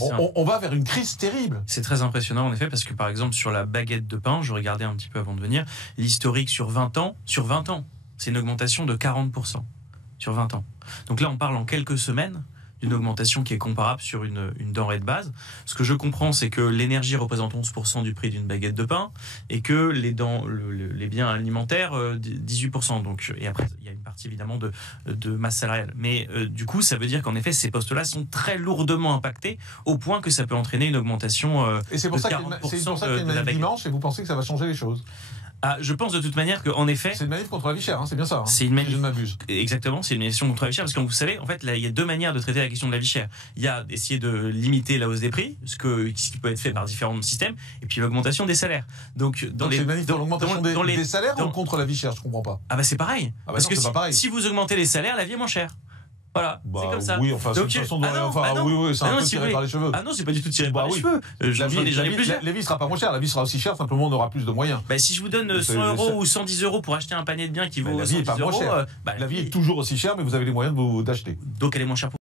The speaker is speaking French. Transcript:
On va vers une crise terrible. C'est très impressionnant en effet parce que par exemple sur la baguette de pain, je regardais un petit peu avant de venir, l'historique sur 20 ans, c'est une augmentation de 40% sur 20 ans. Donc là on parle en quelques semaines d'une augmentation qui est comparable sur une denrée de base. Ce que je comprends, c'est que l'énergie représente 11% du prix d'une baguette de pain et que les biens alimentaires, 18%. Donc, et après, il y a une partie évidemment de masse salariale. Mais du coup, ça veut dire qu'en effet, ces postes-là sont très lourdement impactés au point que ça peut entraîner une augmentation et c'est pour ça qu'il y a une manif dimanche et vous pensez que ça va changer les choses? Je pense de toute manière qu'en effet... C'est une manif contre la vie chère, hein, c'est bien ça. Hein, c'est une manif, si je ne m'abuse. Exactement, c'est une manif contre la vie chère, parce que vous savez, en fait, là, il y a deux manières de traiter la question de la vie chère. Il y a d'essayer de limiter la hausse des prix, ce qui peut être fait par différents systèmes, et puis l'augmentation des salaires. Donc c'est une manif pour l'augmentation des salaires ou contre la vie chère, je ne comprends pas. Ah bah c'est pareil. Ah bah parce non, que pas pareil. Si vous augmentez les salaires, la vie est moins chère. Voilà, c'est comme ça. Oui, enfin, c'est une façon de... oui, c'est un peu tiré par les cheveux. Ah non, c'est pas du tout tiré par les cheveux. La vie sera pas moins chère, la vie sera aussi chère, simplement on aura plus de moyens. Bah, si je vous donne 100 € ou 110 € pour acheter un panier de biens qui vaut 110 €, la vie est toujours aussi chère, mais vous avez les moyens d'acheter. Donc elle est moins chère pour